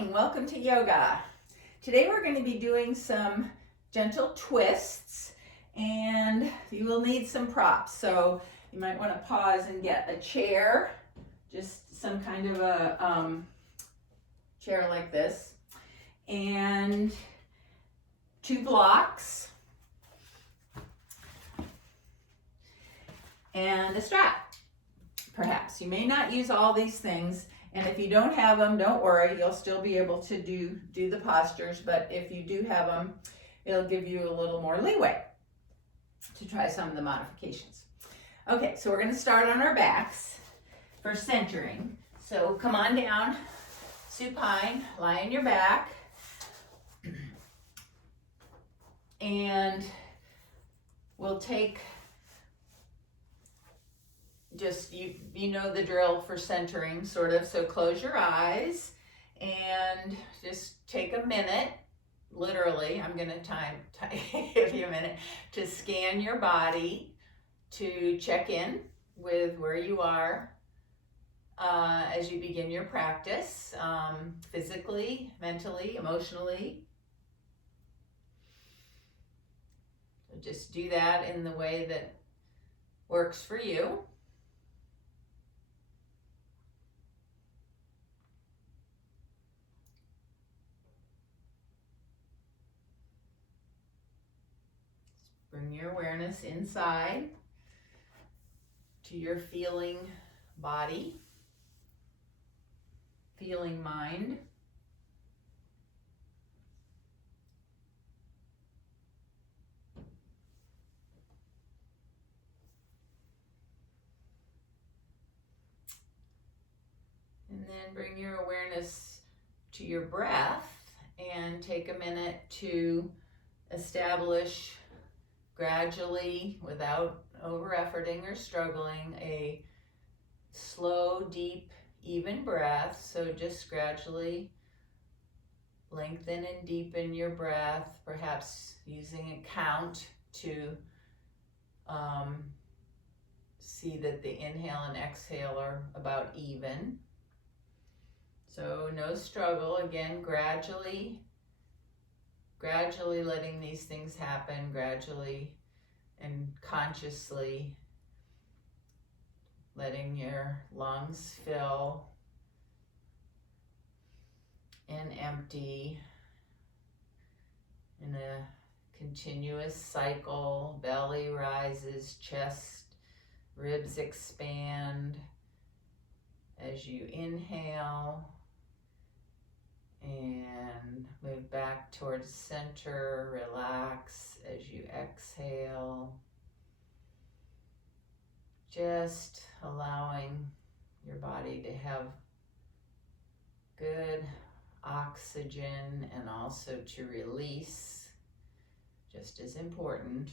morning. Welcome to yoga. Today we're going to be doing some gentle twists and you will need some props. So you might want to pause and get a chair, just some kind of a chair like this, and 2 blocks and a strap. Perhaps you may not use all these things, and if you don't have them, don't worry, you'll still be able to do the postures, but if you do have them, it'll give you a little more leeway to try some of the modifications. Okay, so we're going to start on our backs for centering. So come on down, supine, lie on your back, and we'll take just, you know the drill for centering, sort of, so close your eyes and just take a minute, literally, I'm going to give you a minute to scan your body, to check in with where you are as you begin your practice, physically, mentally, emotionally. So just do that in the way that works for you. Bring your awareness inside to your feeling body, feeling mind. And then bring your awareness to your breath and take a minute to establish gradually, without over-efforting or struggling, a slow, deep, even breath. So just gradually lengthen and deepen your breath, perhaps using a count to see that the inhale and exhale are about even. So no struggle, again, gradually letting these things happen, gradually and consciously letting your lungs fill and empty in a continuous cycle. Belly rises, chest, ribs expand as you inhale, and move back towards center, relax as you exhale. Just allowing your body to have good oxygen and also to release, just as important,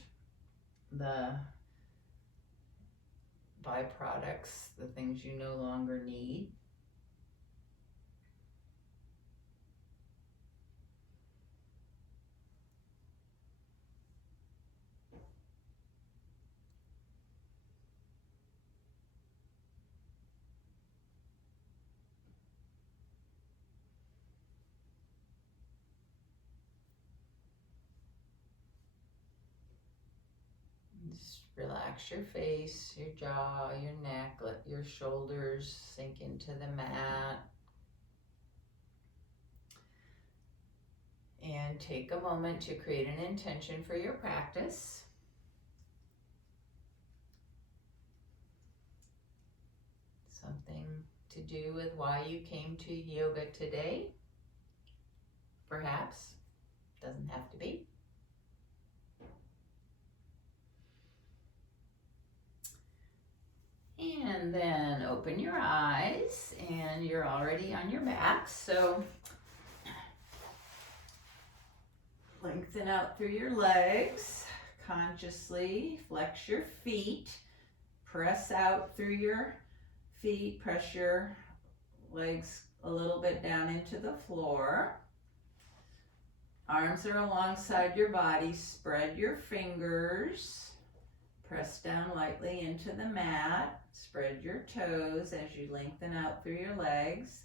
the byproducts, the things you no longer need. Just relax your face, your jaw, your neck, let your shoulders sink into the mat. And take a moment to create an intention for your practice. Something to do with why you came to yoga today. Perhaps, doesn't have to be. And then open your eyes, and you're already on your back, so lengthen out through your legs, consciously flex your feet, press out through your feet, press your legs a little bit down into the floor. Arms are alongside your body, spread your fingers. Press down lightly into the mat. Spread your toes as you lengthen out through your legs.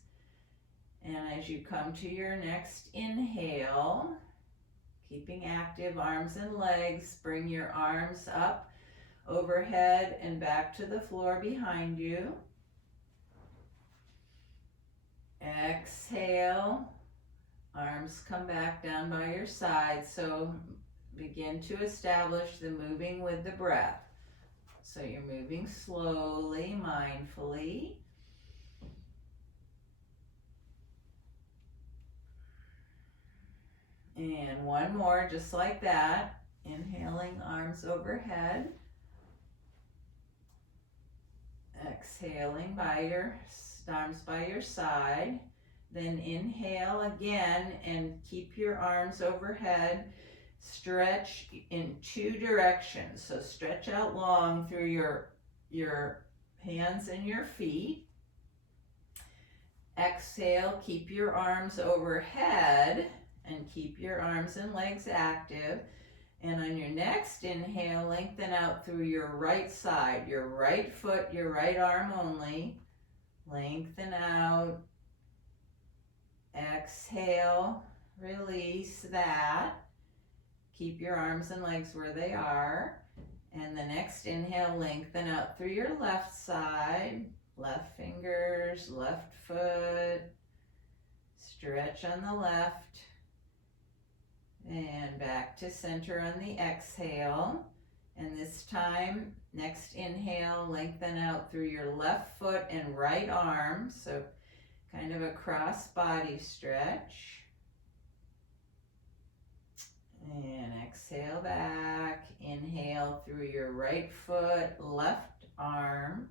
And as you come to your next inhale, keeping active arms and legs, bring your arms up overhead and back to the floor behind you. Exhale, arms come back down by your side. So begin to establish the moving with the breath. So you're moving slowly, mindfully. And one more, just like that. Inhaling, arms overhead. Exhaling, arms by your side. Then inhale again and keep your arms overhead. Stretch in two directions. So stretch out long through your hands and your feet. Exhale, keep your arms overhead and keep your arms and legs active. And on your next inhale, lengthen out through your right side, your right foot, your right arm only. Lengthen out. Exhale, release that. Keep your arms and legs where they are. And the next inhale, lengthen out through your left side, left fingers, left foot. Stretch on the left. And back to center on the exhale. And this time, next inhale, lengthen out through your left foot and right arm. So kind of a cross body stretch. And exhale back. Inhale through your right foot, left arm.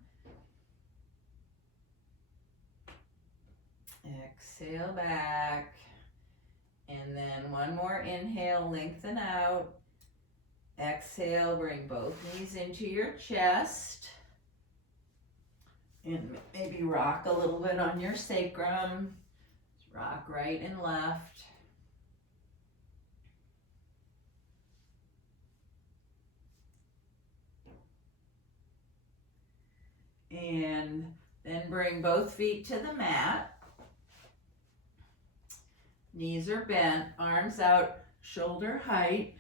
Exhale back. And then one more inhale, lengthen out. Exhale, bring both knees into your chest. And maybe rock a little bit on your sacrum. Rock right and left. And then bring both feet to the mat. Knees are bent, arms out, shoulder height.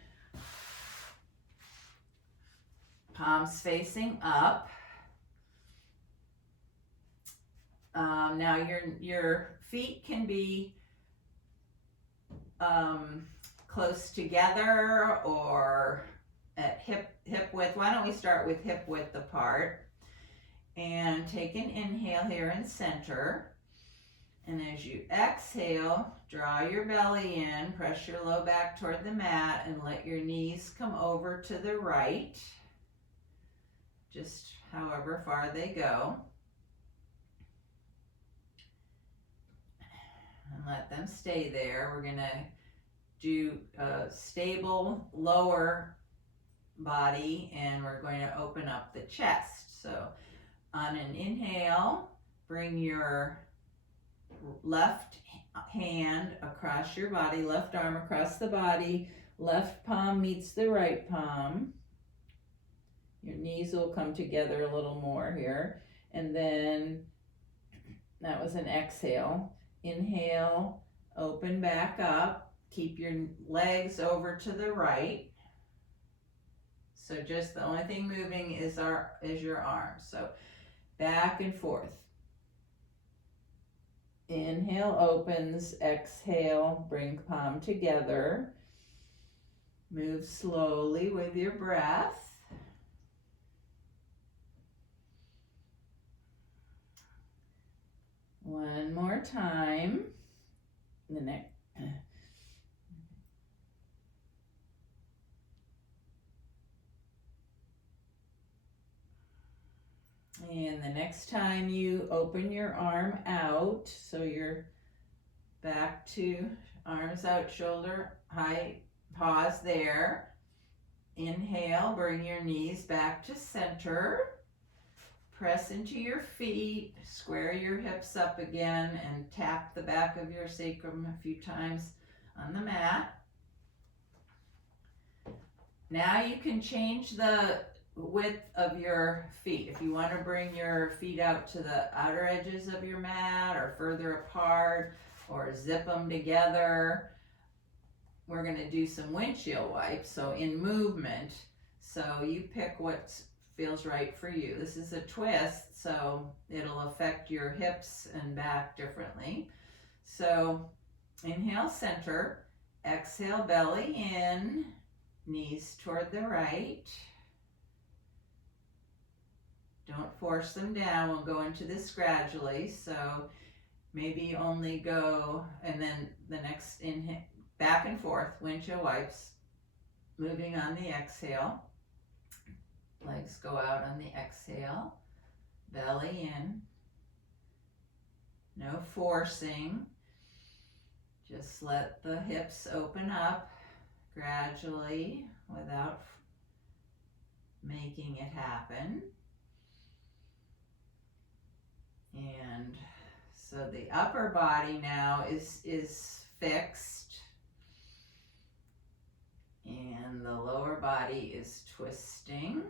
Palms facing up. Now your feet can be close together or at hip width. Why don't we start with hip width apart? And take an inhale here in center. And as you exhale, draw your belly in, press your low back toward the mat, and let your knees come over to the right, just however far they go. And let them stay there. We're going to do a stable lower body, and we're going to open up the chest. So on an inhale, bring your left hand across your body, left arm across the body, left palm meets the right palm. Your knees will come together a little more here. And then that was an exhale. Inhale, open back up, keep your legs over to the right. So just the only thing moving is your arms. So back and forth. Inhale opens, exhale, bring palm together. Move slowly with your breath. One more time. The next. And the next time you open your arm out, so you're back to arms out, shoulder height, pause there. Inhale, bring your knees back to center. Press into your feet, square your hips up again, and tap the back of your sacrum a few times on the mat. Now you can change the width of your feet. If you want to bring your feet out to the outer edges of your mat or further apart, or zip them together. We're going to do some windshield wipes, so in movement. So you pick what feels right for you. This is a twist, so it'll affect your hips and back differently. So inhale, center. Exhale, belly in, knees toward the right. Don't force them down. We'll go into this gradually. So maybe only go, and then the next inhale, back and forth, windshield wipes, moving on the exhale. Legs go out on the exhale, belly in. No forcing. Just let the hips open up gradually without making it happen. And so the upper body now is fixed, and the lower body is twisting.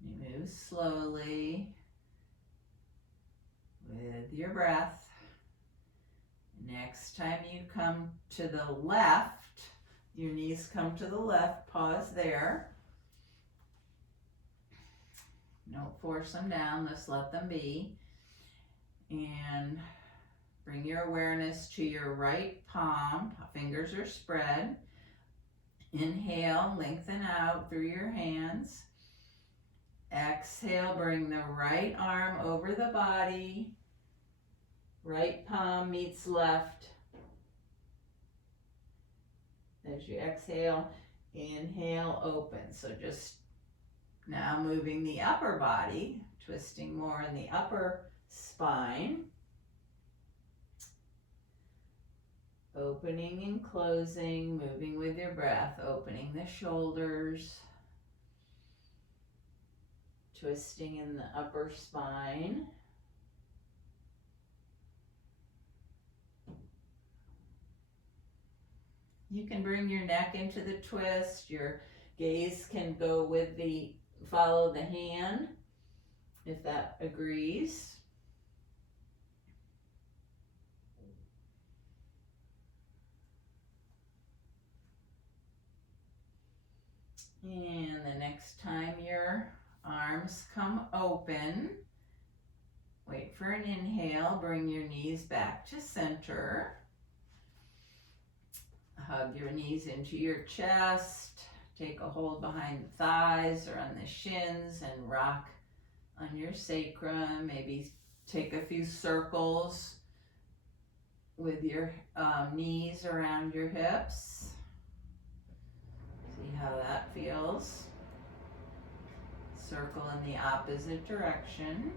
You move slowly with your breath. Next time you come to the left, your knees come to the left, pause there. Don't force them down, just let them be. And bring your awareness to your right palm, fingers are spread. Inhale, lengthen out through your hands. Exhale, bring the right arm over the body. Right palm meets left. As you exhale, inhale, open. So just now moving the upper body, twisting more in the upper spine. Opening and closing, moving with your breath, opening the shoulders. Twisting in the upper spine. You can bring your neck into the twist. Your gaze can go with follow the hand, if that agrees. And the next time your arms come open, wait for an inhale, bring your knees back to center. Hug your knees into your chest. Take a hold behind the thighs or on the shins and rock on your sacrum. Maybe take a few circles with your knees around your hips. See how that feels. Circle in the opposite direction.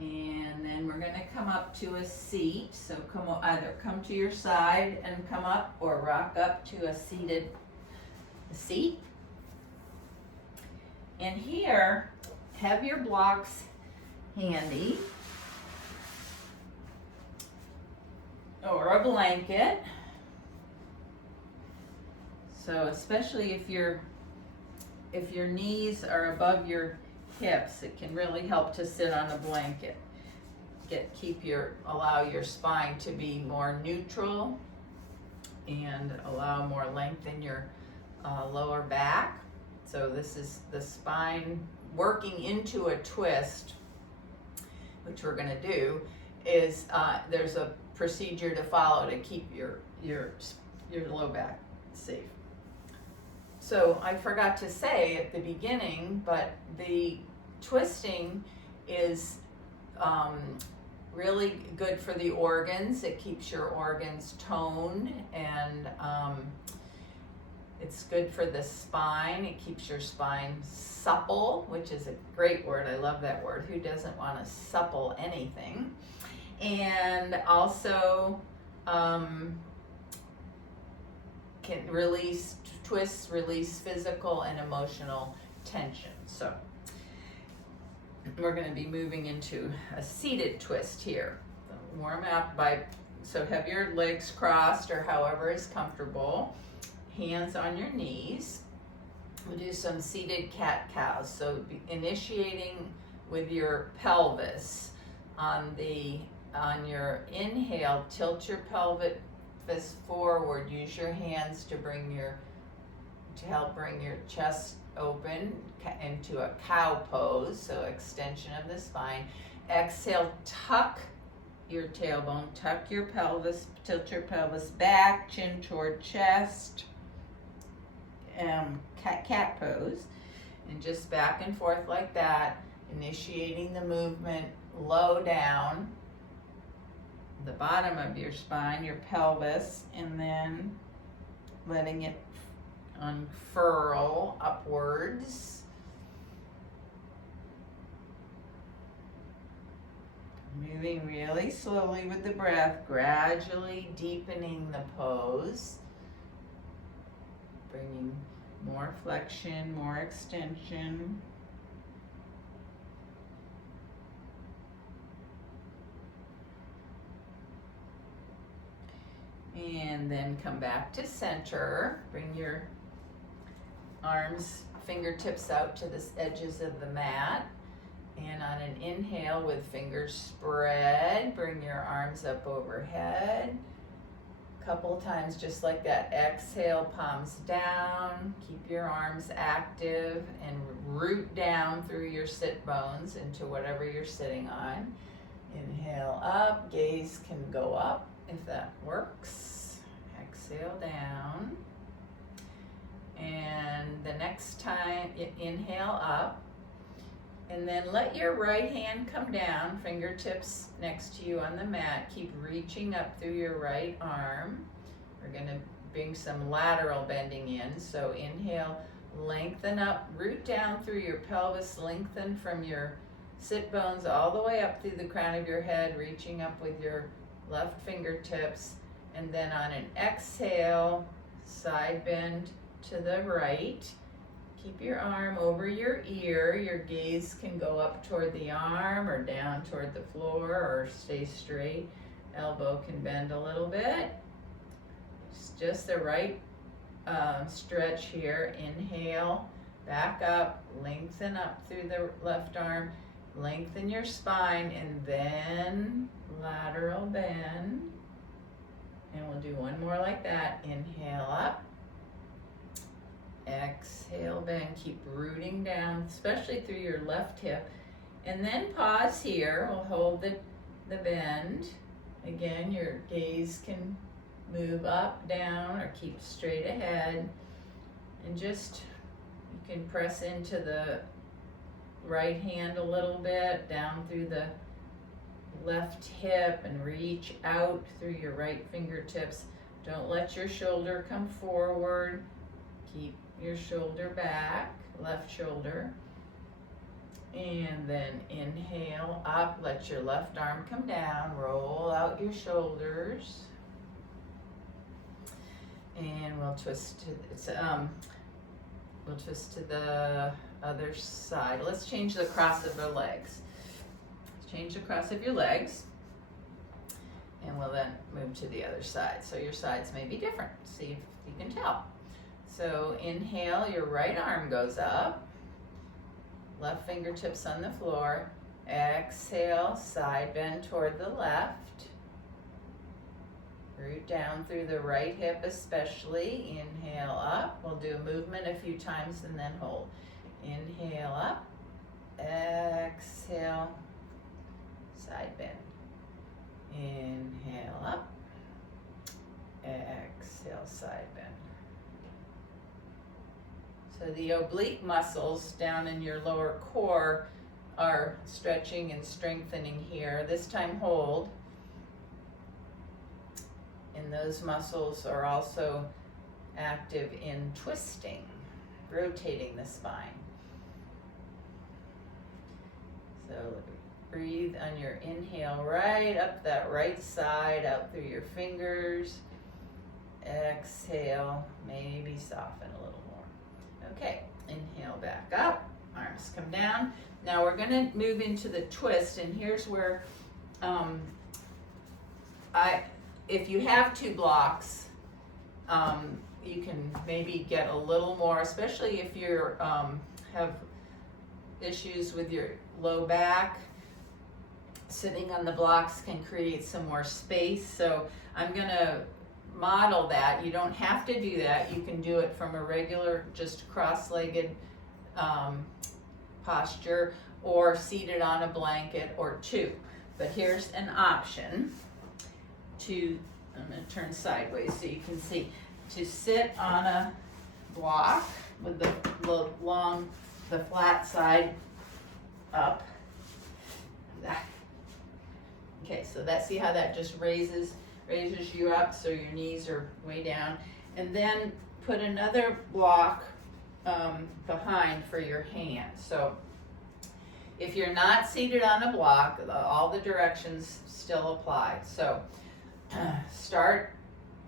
And then we're going to come up to a seat. So either come to your side and come up, or rock up to a seated seat. And here, have your blocks handy, or a blanket. So especially if your knees are above your hips, it can really help to sit on a blanket. Allow your spine to be more neutral and allow more length in your lower back. So this is the spine working into a twist, which we're going to do. Is there's a procedure to follow to keep your low back safe. So I forgot to say at the beginning, but the twisting is really good for the organs. It keeps your organs toned, and it's good for the spine. It keeps your spine supple, which is a great word. I love that word. Who doesn't want to supple anything? And also can release twists, release physical and emotional tension. So we're going to be moving into a seated twist here. So warm up by So have your legs crossed or however is comfortable. Hands on your knees. We'll do some seated cat-cows. So initiating with your pelvis. On your inhale, tilt your pelvis forward. Use your hands to help bring your chest open into a cow pose, so extension of the spine. Exhale, tuck your tailbone, tuck your pelvis, tilt your pelvis back, chin toward chest, cat pose, and just back and forth like that, initiating the movement low down, the bottom of your spine, your pelvis, and then letting it unfurl upwards. Moving really slowly with the breath, gradually deepening the pose, bringing more flexion, more extension. And then come back to center. Bring your arms, fingertips out to the edges of the mat. And on an inhale with fingers spread, bring your arms up overhead. A couple times just like that. Exhale, palms down. Keep your arms active and root down through your sit bones into whatever you're sitting on. Inhale up, gaze can go up if that works. Exhale down. And the next time, inhale up. And then let your right hand come down, fingertips next to you on the mat. Keep reaching up through your right arm. We're gonna bring some lateral bending in. So inhale, lengthen up, root down through your pelvis, lengthen from your sit bones all the way up through the crown of your head, reaching up with your left fingertips. And then on an exhale, side bend to the right. Keep your arm over your ear. Your gaze can go up toward the arm or down toward the floor or stay straight. Elbow can bend a little bit. It's just the right stretch here. Inhale, back up, lengthen up through the left arm. Lengthen your spine and then lateral bend. And we'll do one more like that. Inhale up. Exhale, bend. Keep rooting down, especially through your left hip. And then pause here. We'll hold the bend. Again, your gaze can move up, down, or keep straight ahead. And just, you can press into the right hand a little bit, down through the left hip, and reach out through your right fingertips. Don't let your shoulder come forward. Keep your shoulder back, left shoulder. And then inhale up, let your left arm come down, roll out your shoulders. And we'll twist to the other side. Let's change the cross of the legs. Change the cross of your legs. And we'll then move to the other side. So your sides may be different. See if you can tell. So inhale, your right arm goes up. Left fingertips on the floor. Exhale, side bend toward the left. Root down through the right hip especially. Inhale up. We'll do a movement a few times and then hold. Inhale up. Exhale, side bend. Inhale up. Exhale, side bend. So the oblique muscles down in your lower core are stretching and strengthening here. This time hold. And those muscles are also active in twisting, rotating the spine. So breathe on your inhale right up that right side, out through your fingers. Exhale, maybe soften a little more. Okay, inhale back up, arms come down. Now we're going to move into the twist, and here's where if you have 2 blocks, you can maybe get a little more, especially if you're have issues with your low back. Sitting on the blocks can create some more space. So I'm gonna model that. You don't have to do that. You can do it from a regular, just cross-legged posture, or seated on a blanket or 2. But here's an option to, I'm gonna turn sideways so you can see, to sit on a block with the flat side up. Okay, so see how that just raises you up so your knees are way down. And then put another block behind for your hand. So if you're not seated on a block, all the directions still apply. So start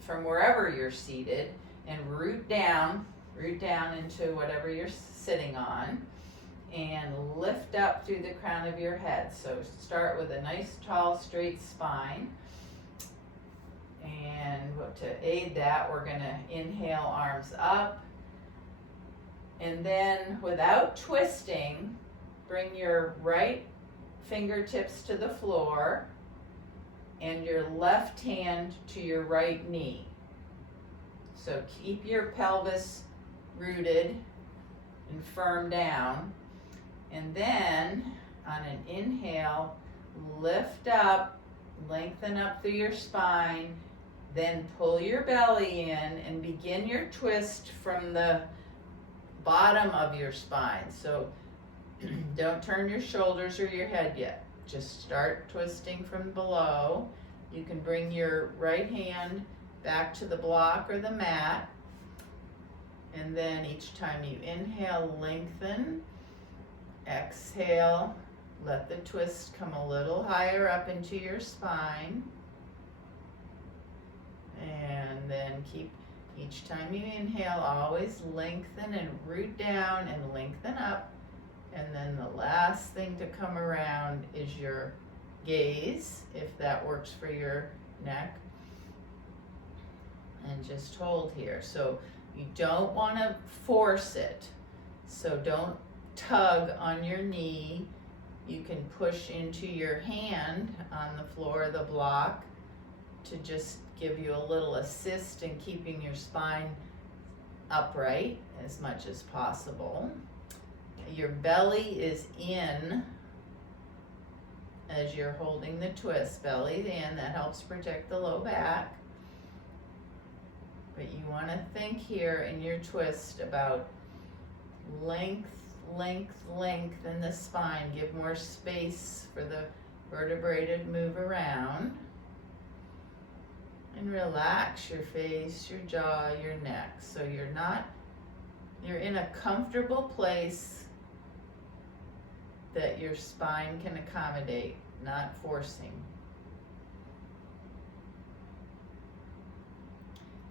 from wherever you're seated and root down into whatever you're sitting on, and lift up through the crown of your head. So start with a nice tall straight spine, and to aid that, we're gonna inhale, arms up, and then without twisting, bring your right fingertips to the floor and your left hand to your right knee. So keep your pelvis rooted and firm down. And then on an inhale, lift up, lengthen up through your spine, then pull your belly in and begin your twist from the bottom of your spine. So don't turn your shoulders or your head yet. Just start twisting from below. You can bring your right hand back to the block or the mat. And then each time you inhale, lengthen. Exhale, let the twist come a little higher up into your spine. And then keep, each time you inhale, always lengthen and root down and lengthen up. And then the last thing to come around is your gaze, if that works for your neck. And just hold here. So you don't want to force it. So don't tug on your knee. You can push into your hand on the floor of the block to just give you a little assist in keeping your spine upright as much as possible. Your belly is in as you're holding the twist. Belly in, that helps protect the low back. But you want to think here in your twist about length in the spine. Give more space for the vertebrae to move around. And relax your face, your jaw, your neck. So you're in a comfortable place that your spine can accommodate, not forcing.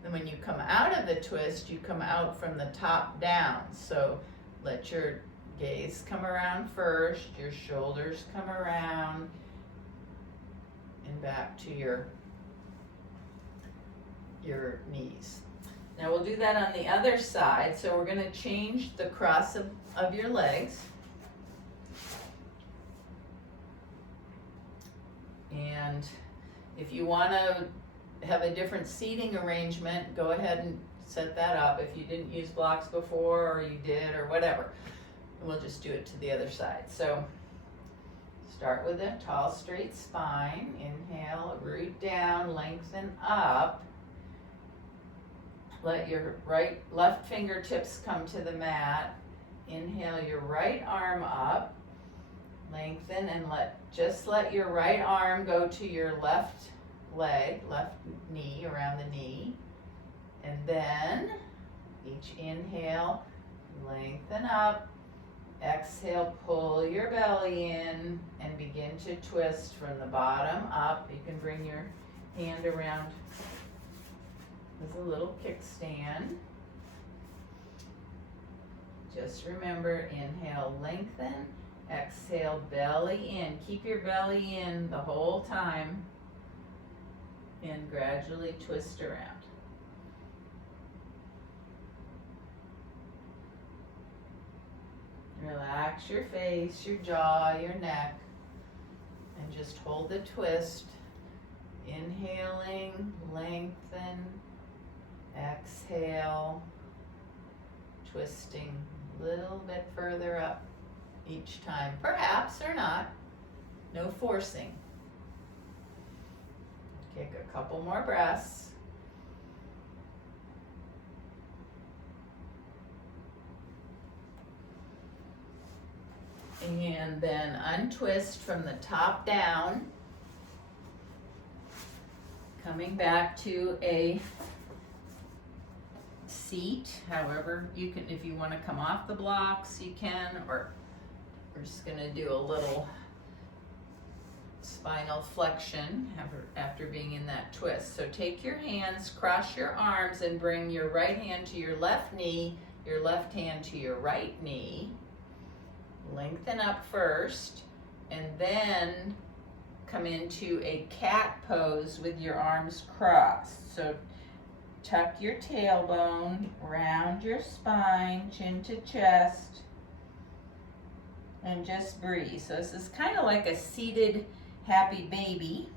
And when you come out of the twist, you come out from the top down. So let your gaze come around first, your shoulders come around, and back to your knees. Now we'll do that on the other side. So we're going to change the cross of your legs. And if you want to have a different seating arrangement, go ahead and set that up if you didn't use blocks before, or you did, or whatever. And we'll just do it to the other side. So start with a tall straight spine. Inhale, root down, lengthen up. Let your left fingertips come to the mat. Inhale your right arm up. Lengthen and just let your right arm go to your left leg, left knee, around the knee. And then each inhale, lengthen up. Exhale, pull your belly in and begin to twist from the bottom up. You can bring your hand around as a little kickstand. Just remember, inhale, lengthen. Exhale, belly in. Keep your belly in the whole time. And gradually twist around. Relax your face, your jaw, your neck, and just hold the twist. Inhaling, lengthen, exhale, twisting a little bit further up each time, perhaps or not, no forcing. Take a couple more breaths. And then untwist from the top down, coming back to a seat. However, you can, if you want to come off the blocks, you can, or we're just going to do a little spinal flexion after being in that twist. So take your hands, cross your arms, and bring your right hand to your left knee, your left hand to your right knee. Lengthen up first, and then come into a cat pose with your arms crossed. So tuck your tailbone, round your spine, chin to chest, and just breathe. So this is kind of like a seated happy baby.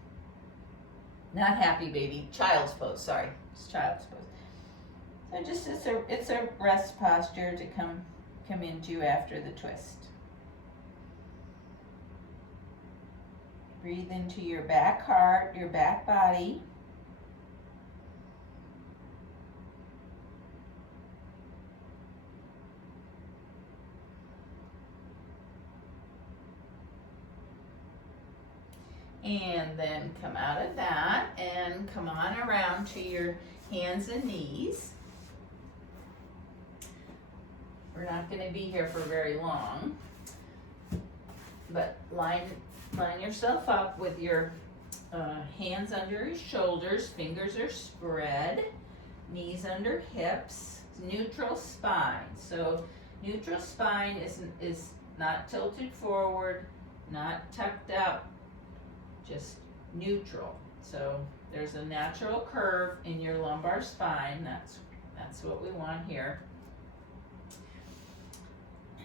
Not happy baby, child's pose, sorry. It's child's pose. So just it's a rest posture to come into after the twist. Breathe into your back heart, your back body. And then come out of that and come on around to your hands and knees. We're not going to be here for very long, but line yourself up with your hands under your shoulders, fingers are spread, knees under hips, neutral spine. So neutral spine is not tilted forward, not tucked up, just neutral. So there's a natural curve in your lumbar spine. That's what we want here.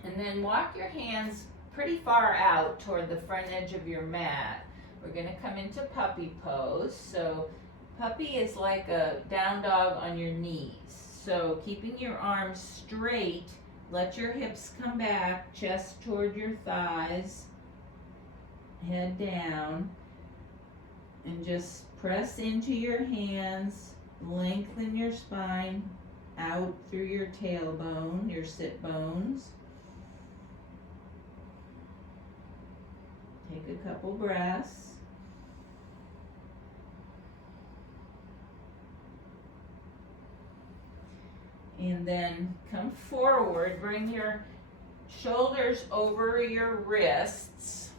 And then walk your hands pretty far out toward the front edge of your mat. We're going to come into puppy pose. So puppy is like a down dog on your knees. So keeping your arms straight, let your hips come back, chest toward your thighs, head down, and just press into your hands, lengthen your spine out through your tailbone, your sit bones. Take a couple breaths. And then come forward, bring your shoulders over your wrists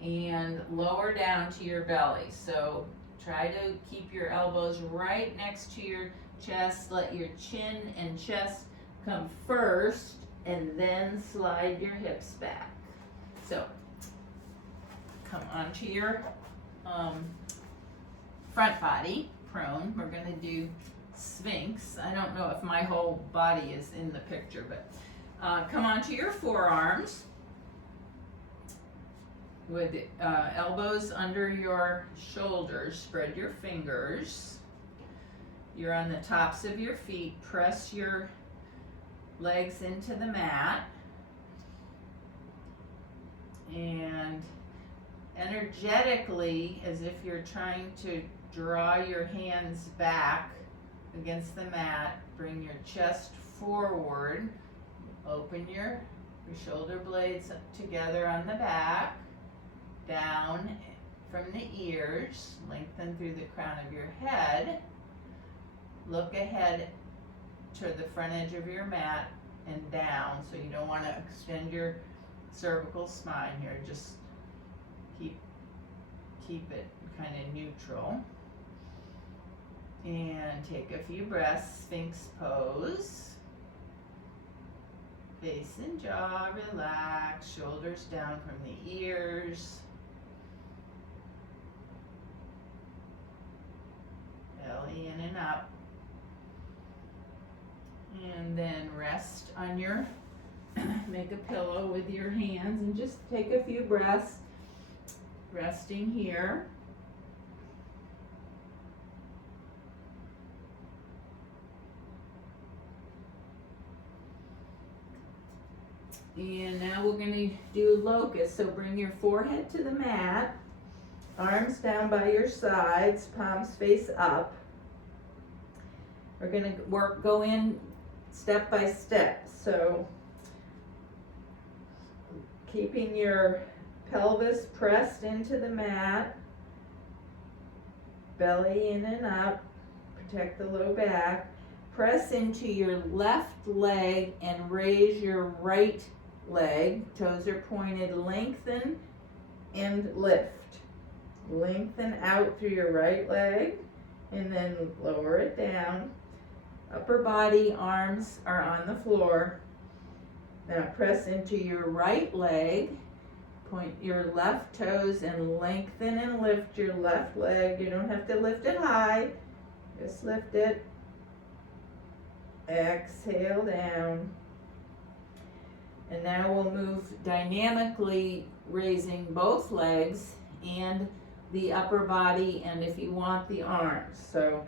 and lower down to your belly. So try to keep your elbows right next to your chest. Let your chin and chest come first, and then slide your hips back. So come onto your front body, prone. We're going to do Sphinx. I don't know if my whole body is in the picture, but come onto your forearms with elbows under your shoulders. Spread your fingers. You're on the tops of your feet. Press your legs into the mat, and energetically, as if you're trying to draw your hands back against the mat, bring your chest forward, open your shoulder blades together on the back, down from the ears, lengthen through the crown of your head, look ahead to the front edge of your mat and down. So you don't want to extend your cervical spine here. Just keep it kind of neutral. And take a few breaths, Sphinx pose. Face and jaw relax, shoulders down from the ears. in and up. And then rest on your, make a pillow with your hands and just take a few breaths, resting here. And now we're going to do locust. So bring your forehead to the mat, arms down by your sides, palms face up. We're going to go in step by step. So keeping your pelvis pressed into the mat, belly in and up, protect the low back. Press into your left leg and raise your right leg. Toes are pointed, lengthen and lift. Lengthen out through your right leg and then lower it down. Upper body, arms are on the floor. Now press into your right leg. Point your left toes and lengthen and lift your left leg. You don't have to lift it high. Just lift it. Exhale down. And now we'll move dynamically, raising both legs and the upper body, and if you want, the arms. So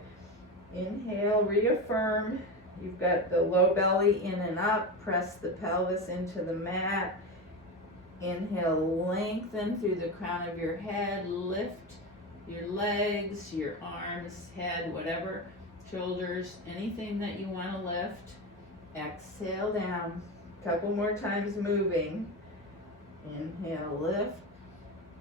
inhale, reaffirm. You've got the low belly in and up. Press the pelvis into the mat. Inhale, lengthen through the crown of your head. Lift your legs, your arms, head, whatever, shoulders, anything that you want to lift. Exhale down. Couple more times moving. Inhale, lift.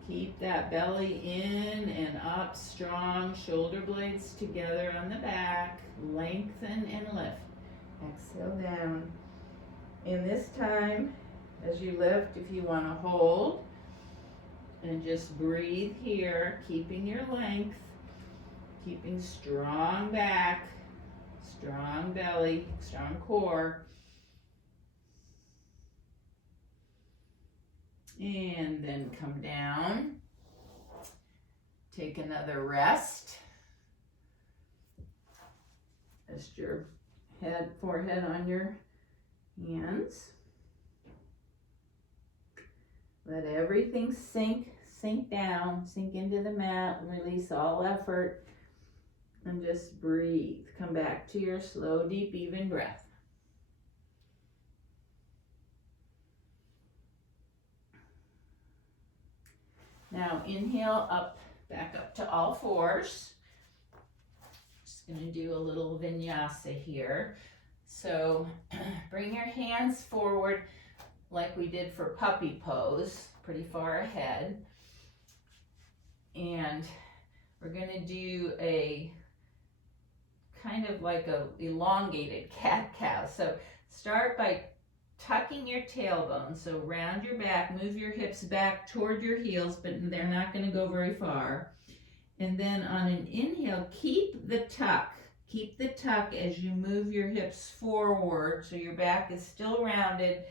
Keep that belly in and up, strong, shoulder blades together on the back. Lengthen and lift. Exhale down. And this time, as you lift, if you want to hold, and just breathe here, keeping your length, keeping strong back, strong belly, strong core. And then come down. Take another rest. Rest your forehead on your hands. Let everything sink down, sink into the mat, release all effort, and just breathe. Come back to your slow, deep, even breath. Now inhale up, back up to all fours. Just going to do a little vinyasa here. So bring your hands forward like we did for puppy pose, pretty far ahead. And we're going to do a kind of like a elongated cat-cow. So start by tucking your tailbone, so round your back, move your hips back toward your heels, but they're not going to go very far. And then on an inhale, keep the tuck as you move your hips forward, so your back is still rounded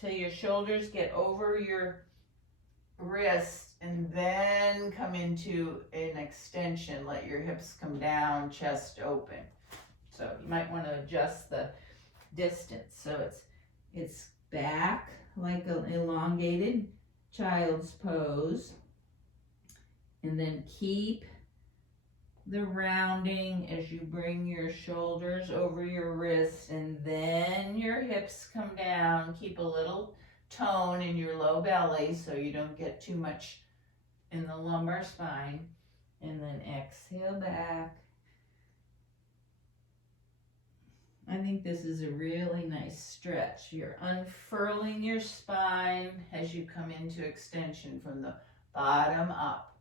till your shoulders get over your wrist, and then come into an extension. Let your hips come down, chest open. So you might want to adjust the distance. So it's back like an elongated child's pose, and then keep the rounding as you bring your shoulders over your wrists, and then your hips come down. Keep a little tone in your low belly so you don't get too much in the lumbar spine, and then exhale back. I think this is a really nice stretch. You're unfurling your spine as you come into extension from the bottom up.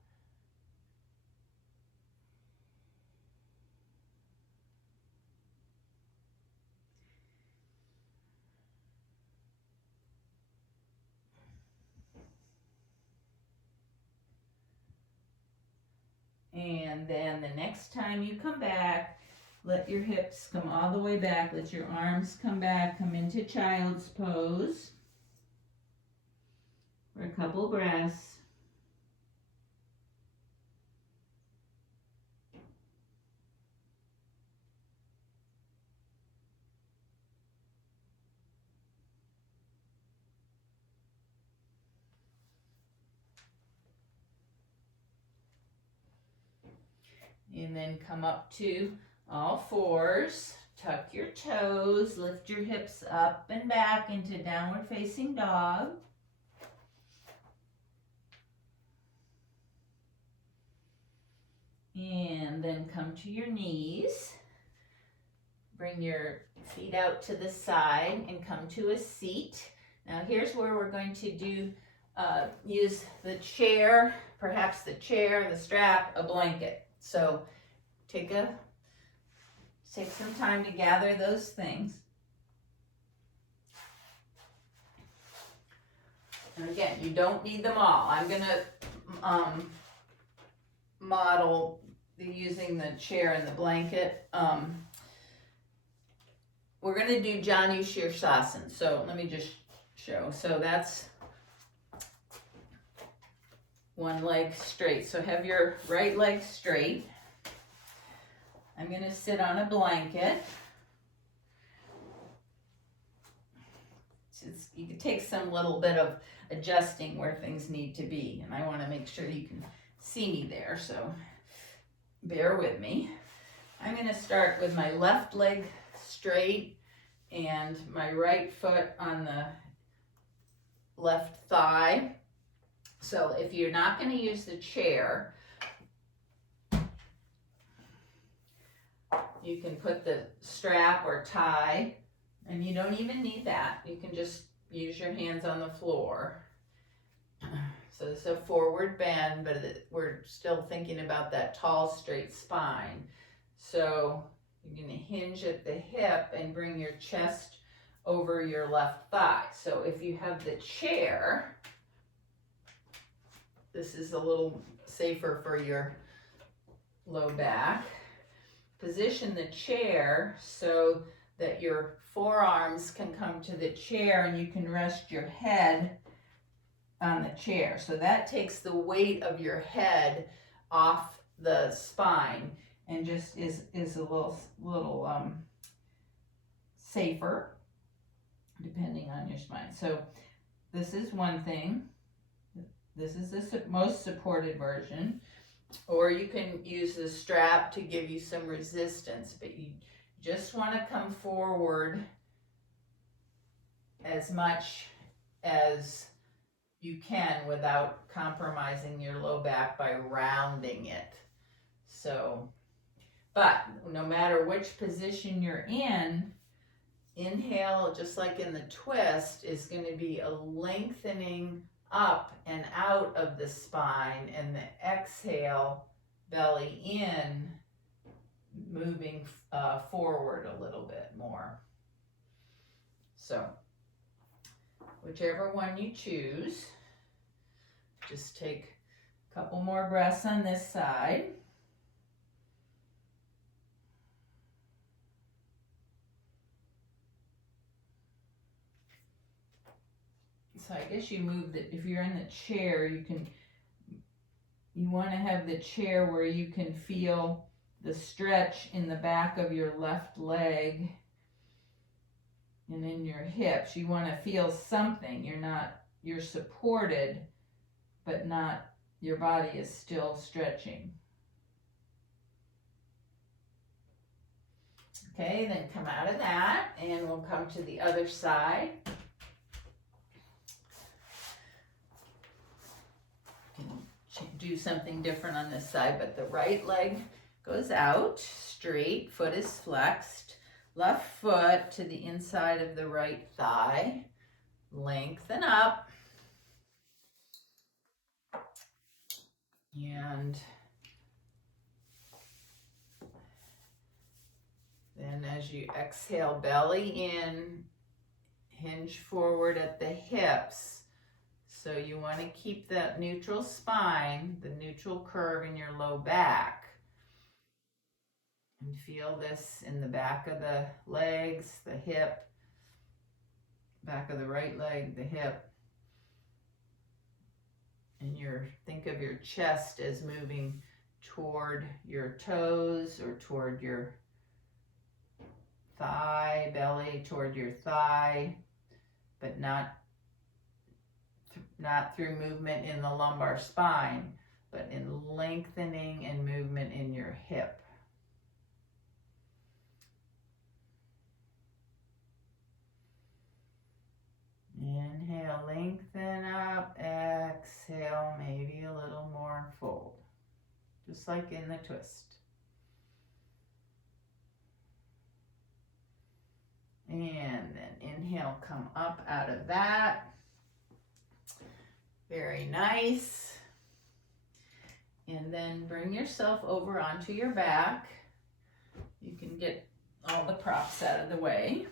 And then the next time you come back, let your hips come all the way back. Let your arms come back. Come into child's pose for a couple breaths. And then come up to all fours. Tuck your toes, lift your hips up and back into downward facing dog. And then come to your knees. Bring your feet out to the side and come to a seat. Now here's where we're going to do, use the chair, perhaps the chair, the strap, a blanket. So take some time to gather those things. And again, you don't need them all. I'm gonna model using the chair and the blanket. We're gonna do Janu Shirshasana. So let me just show. So that's one leg straight. So have your right leg straight. I'm going to sit on a blanket. You can take some little bit of adjusting where things need to be, and I want to make sure you can see me there, so bear with me. I'm going to start with my left leg straight and my right foot on the left thigh. So if you're not going to use the chair, you can put the strap or tie, and you don't even need that. You can just use your hands on the floor. So this is a forward bend, but we're still thinking about that tall, straight spine. So you're going to hinge at the hip and bring your chest over your left thigh. So if you have the chair, this is a little safer for your low back. Position the chair so that your forearms can come to the chair and you can rest your head on the chair. So that takes the weight of your head off the spine and just is a little safer depending on your spine. So this is one thing. This is the most supported version. Or you can use the strap to give you some resistance, but you just want to come forward as much as you can without compromising your low back by rounding it. So, but no matter which position you're in, inhale, just like in the twist, is going to be a lengthening up and out of the spine, and the exhale, belly in, moving forward a little bit more. So whichever one you choose, just take a couple more breaths on this side. So I guess you move that. If you're in the chair, you want to have the chair where you can feel the stretch in the back of your left leg and in your hips. You want to feel something. You're supported, but not, your body is still stretching. Okay, then come out of that and we'll come to the other side. Do something different on this side, but the right leg goes out straight, foot is flexed, left foot to the inside of the right thigh, lengthen up, and then as you exhale, belly in, hinge forward at the hips. So you want to keep that neutral spine, the neutral curve in your low back. And feel this in the back of the legs, the hip, back of the right leg, the hip. And think of your chest as moving toward your toes or toward your thigh, belly toward your thigh, but not through movement in the lumbar spine, but in lengthening and movement in your hip. Inhale, lengthen up. Exhale, maybe a little more, fold. Just like in the twist. And then inhale, come up out of that. Very nice. And then bring yourself over onto your back. You can get all the props out of the way.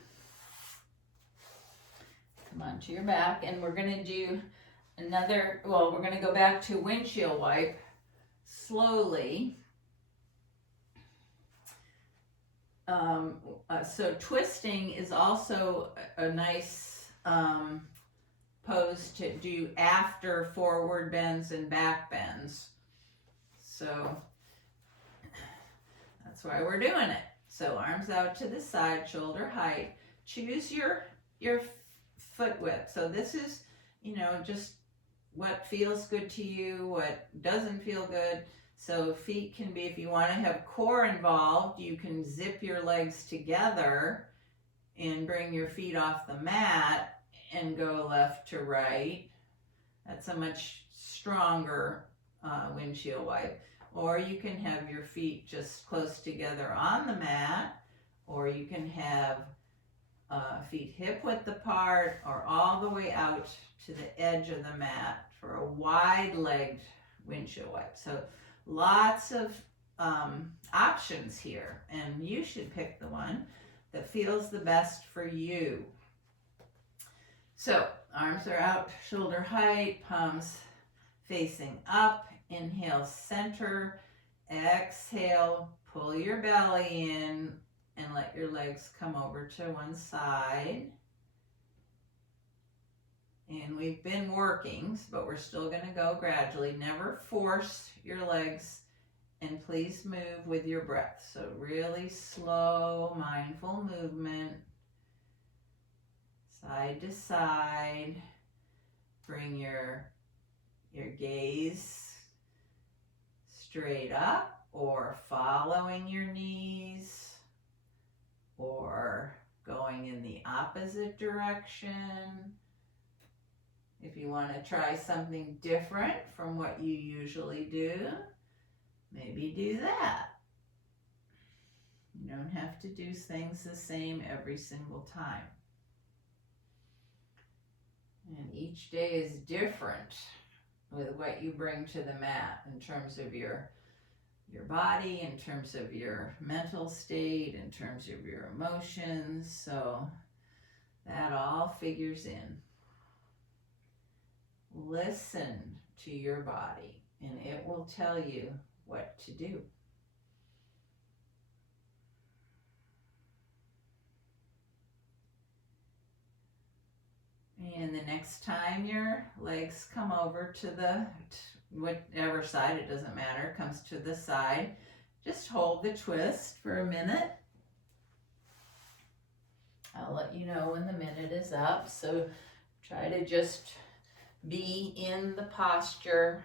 Come onto your back, and we're gonna do another, well, we're gonna go back to windshield wipe slowly. So twisting is also a nice pose to do after forward bends and back bends. So that's why we're doing it. So arms out to the side, shoulder height. Choose your foot width. So this is, you know, just what feels good to you, what doesn't feel good. So feet can be, if you want to have core involved, you can zip your legs together and bring your feet off the mat and go left to right. That's a much stronger windshield wipe. Or you can have your feet just close together on the mat, or you can have feet hip width apart or all the way out to the edge of the mat for a wide-legged windshield wipe. So lots of options here, and you should pick the one that feels the best for you. So arms are out, shoulder height, palms facing up. Inhale, center. Exhale, pull your belly in and let your legs come over to one side. And we've been working, but we're still going to go gradually. Never force your legs, and please move with your breath. So really slow, mindful movement. Side to side. Bring your gaze straight up, or following your knees, or going in the opposite direction. If you want to try something different from what you usually do, maybe do that. You don't have to do things the same every single time. And each day is different with what you bring to the mat in terms of your body, in terms of your mental state, in terms of your emotions. So that all figures in. Listen to your body, and it will tell you what to do. And the next time your legs come over to the, whatever side, it doesn't matter, comes to the side, just hold the twist for a minute. I'll let you know when the minute is up. So try to just be in the posture,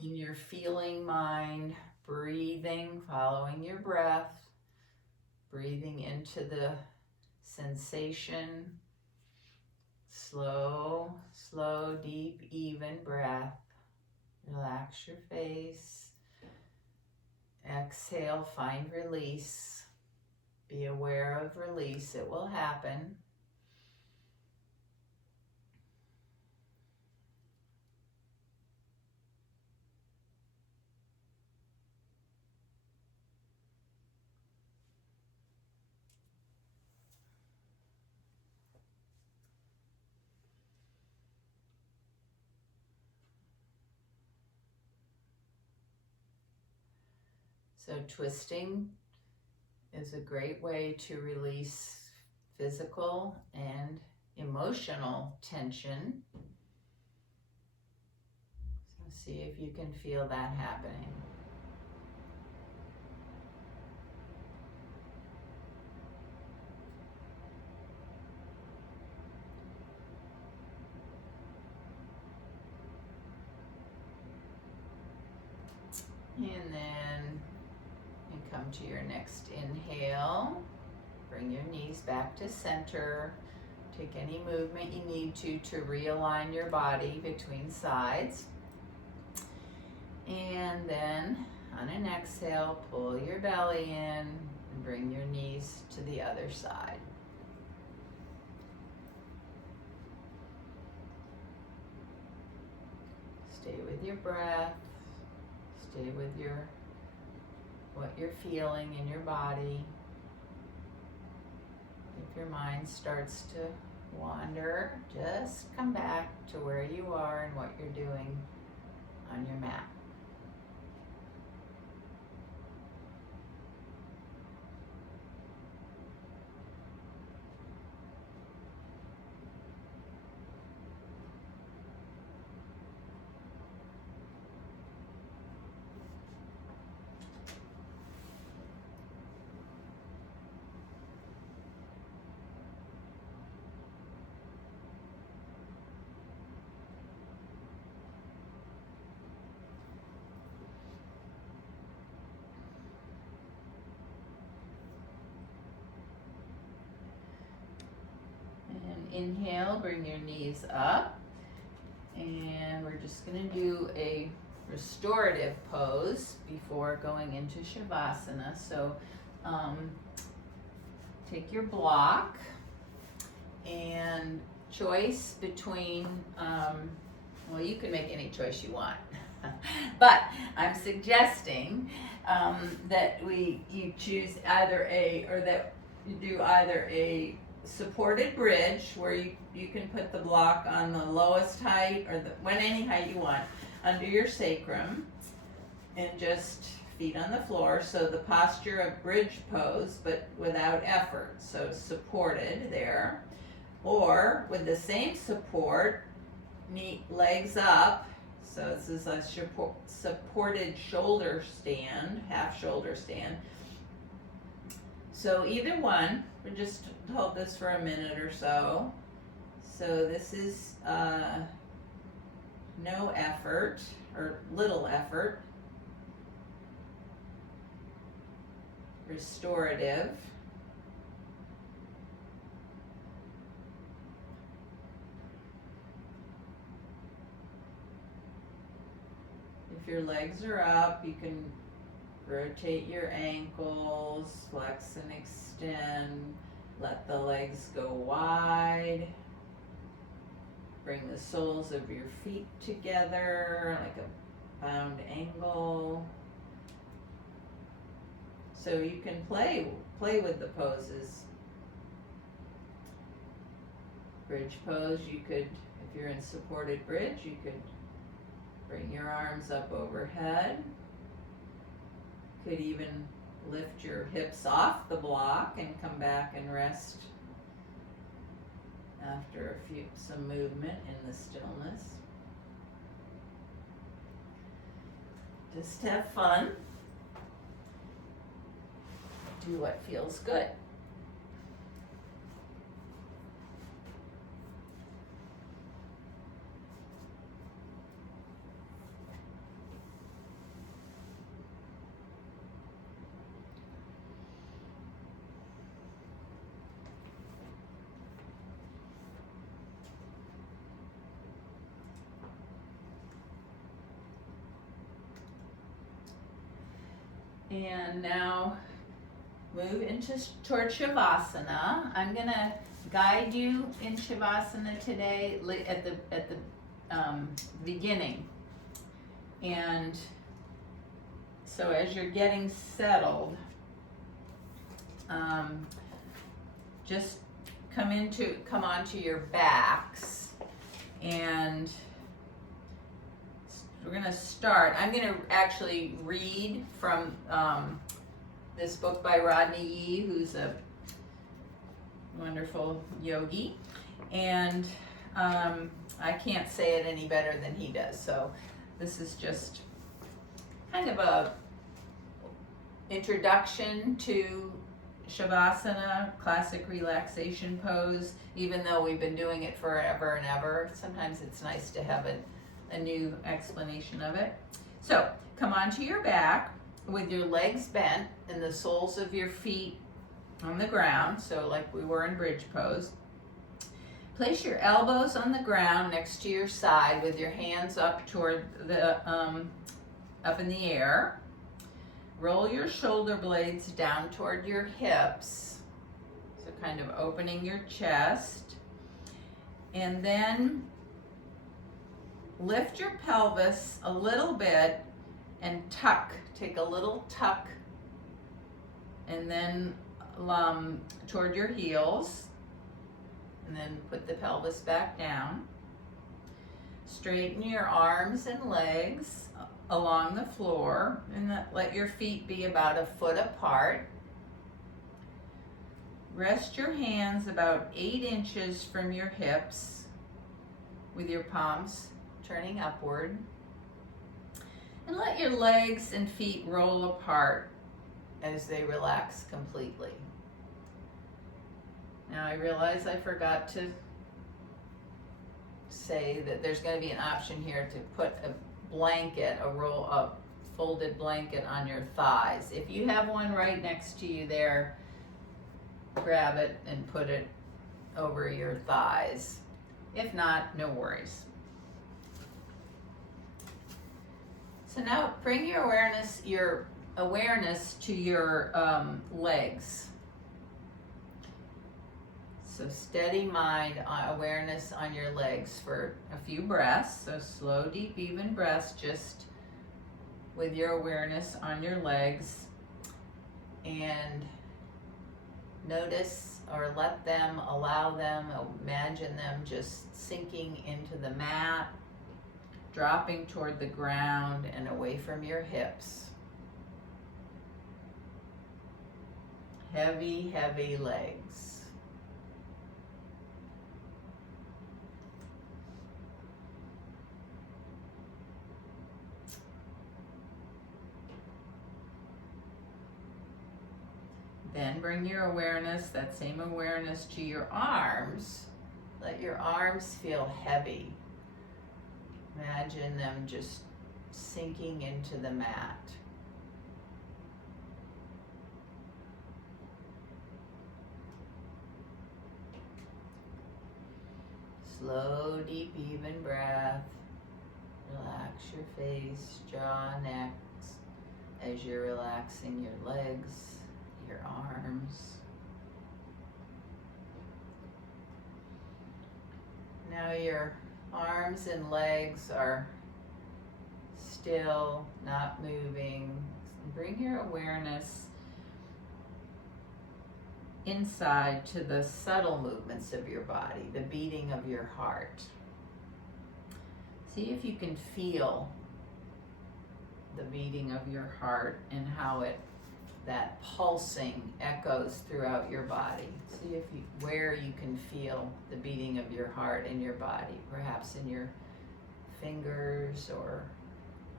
in your feeling mind, breathing, following your breath, breathing into the sensation. Slow, slow, deep, even breath. Relax your face. Exhale, find release. Be aware of release. It will happen. So twisting is a great way to release physical and emotional tension. So see if you can feel that happening. And then come to your next inhale. Bring your knees back to center. Take any movement you need to realign your body between sides. And then on an exhale, pull your belly in and bring your knees to the other side. Stay with your breath. Stay with what you're feeling in your body. If your mind starts to wander, just come back to where you are and what you're doing on your mat. Inhale, bring your knees up, and we're just going to do a restorative pose before going into Shavasana. So take your block and choice between, well, you can make any choice you want, but I'm suggesting that you choose that you do either a supported bridge where you can put the block on the lowest height or any height you want under your sacrum, and just feet on the floor, so the posture of bridge pose but without effort, so supported there. Or with the same support, legs up, so this is a supported shoulder stand, half shoulder stand. So either one, we just hold this for a minute or so. So this is no effort or little effort. Restorative. If your legs are up, you can rotate your ankles, flex and extend. Let the legs go wide. Bring the soles of your feet together like a bound angle. So you can play with the poses. Bridge pose, you could, if you're in supported bridge, you could bring your arms up overhead. Could even lift your hips off the block and come back and rest after some movement in the stillness. Just have fun. Do what feels good. And now move toward Shavasana. I'm going to guide you in Shavasana today at the beginning. And so as you're getting settled, just come onto your backs, and we're going to start. I'm going to actually read from this book by Rodney Yee, who's a wonderful yogi, and I can't say it any better than he does. So this is just kind of a introduction to Shavasana, classic relaxation pose. Even though we've been doing it forever and ever, sometimes it's nice to have a new explanation of it. So come onto your back with your legs bent and the soles of your feet on the ground, so like we were in bridge pose. Place your elbows on the ground next to your side with your hands up toward the up in the air. Roll your shoulder blades down toward your hips, so kind of opening your chest. And then lift your pelvis a little bit and tuck. Take a little tuck and then toward your heels, and then put the pelvis back down. Straighten your arms and legs along the floor and let your feet be about 1 foot apart. Rest your hands about 8 inches from your hips with your palms turning upward. And let your legs and feet roll apart as they relax completely. Now I realize I forgot to say that there's going to be an option here to put a blanket, a folded blanket on your thighs. If you have one right next to you there, grab it and put it over your thighs. If not, no worries. So now bring your awareness to your legs. So steady mind, awareness on your legs for a few breaths. So slow, deep, even breaths, just with your awareness on your legs. And notice or allow them, imagine them just sinking into the mat, dropping toward the ground and away from your hips. Heavy, heavy legs. Then bring your awareness, that same awareness, to your arms. Let your arms feel heavy. Imagine them just sinking into the mat. Slow, deep, even breath. Relax your face, jaw, neck, as you're relaxing your legs, your arms. Now your arms and legs are still, not moving. Bring your awareness inside to the subtle movements of your body, the beating of your heart. See if you can feel the beating of your heart and how that pulsing echoes throughout your body. See where you can feel the beating of your heart in your body, perhaps in your fingers or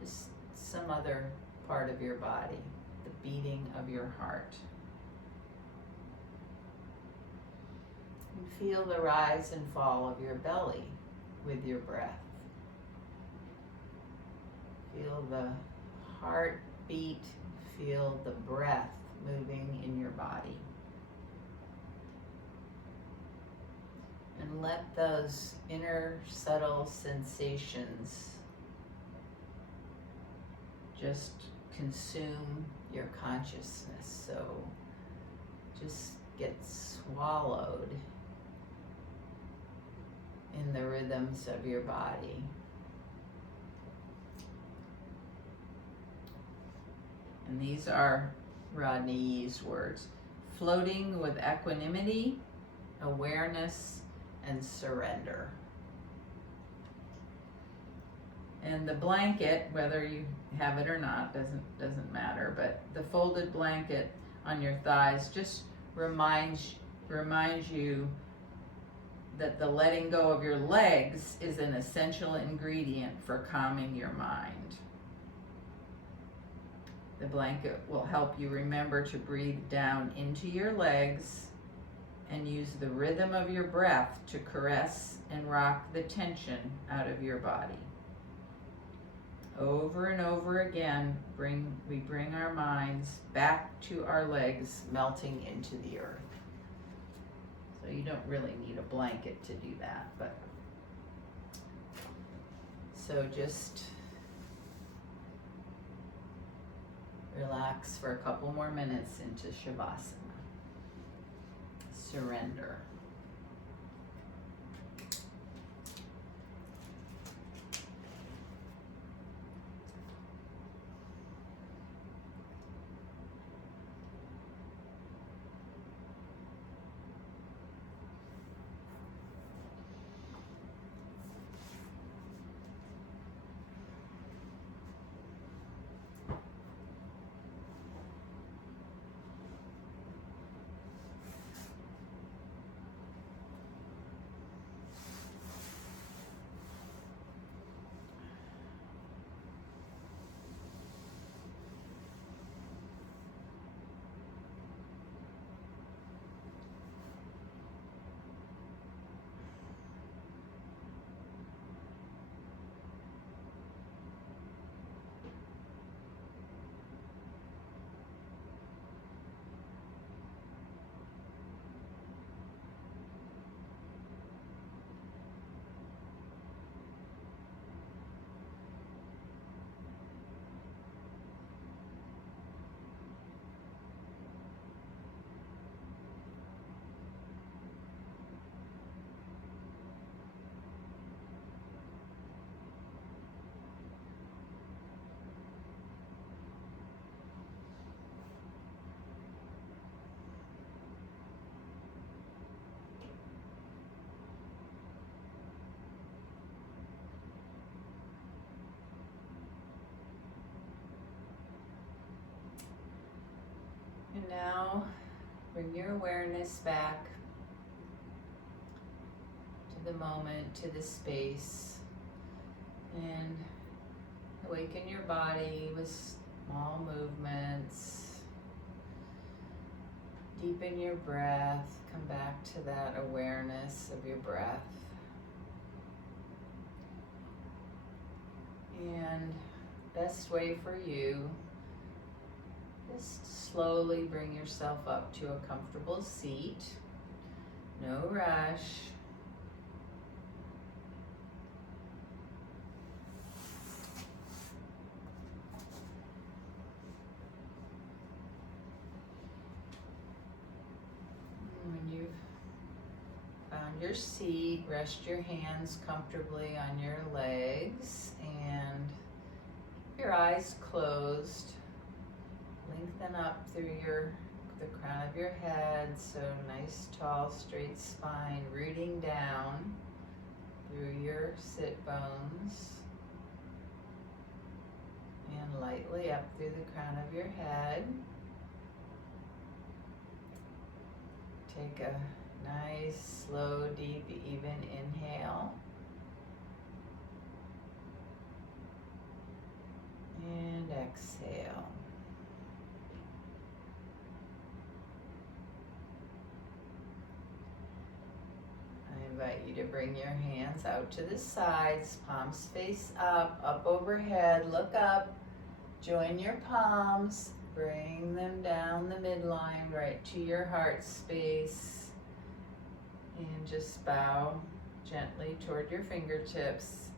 just some other part of your body, the beating of your heart. And feel the rise and fall of your belly with your breath. Feel the heartbeat, feel the breath moving in your body. And let those inner subtle sensations just consume your consciousness. So just get swallowed in the rhythms of your body. And these are Rodney Yee's words: floating with equanimity, awareness, and surrender. And the blanket, whether you have it or not, doesn't matter, but the folded blanket on your thighs just reminds you that the letting go of your legs is an essential ingredient for calming your mind. The blanket will help you remember to breathe down into your legs and use the rhythm of your breath to caress and rock the tension out of your body. Over and over again, we bring our minds back to our legs melting into the earth. So you don't really need a blanket to do that, but so just relax for a couple more minutes into Shavasana. Surrender. And now bring your awareness back to the moment, to the space, and awaken your body with small movements. Deepen your breath, come back to that awareness of your breath. And best way for you, just slowly bring yourself up to a comfortable seat. No rush. When you've found your seat, rest your hands comfortably on your legs and keep your eyes closed. Lengthen up through the crown of your head, so nice, tall, straight spine, rooting down through your sit bones. And lightly up through the crown of your head. Take a nice, slow, deep, even inhale. And exhale. I invite you to bring your hands out to the sides, palms face up, up overhead, look up, join your palms, bring them down the midline right to your heart space, and just bow gently toward your fingertips.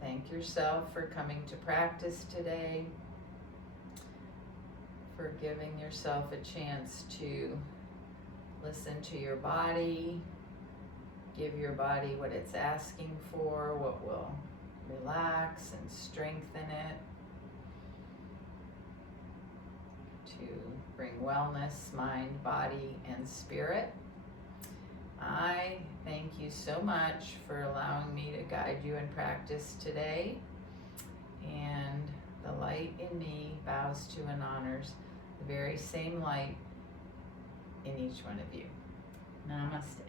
Thank yourself for coming to practice today, for giving yourself a chance to listen to your body, give your body what it's asking for, what will relax and strengthen it, to bring wellness, mind, body, and spirit. I thank you so much for allowing me to guide you in practice today, and the light in me bows to and honors the very same light in each one of you. Namaste.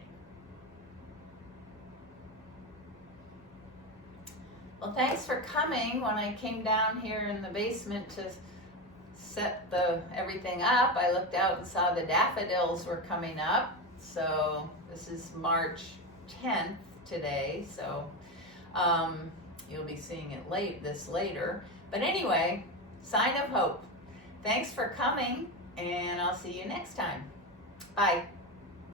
Well, thanks for coming. When I came down here in the basement to set everything up, I looked out and saw the daffodils were coming up. So this is March 10th today. So you'll be seeing it later. But anyway, sign of hope. Thanks for coming, and I'll see you next time. Bye.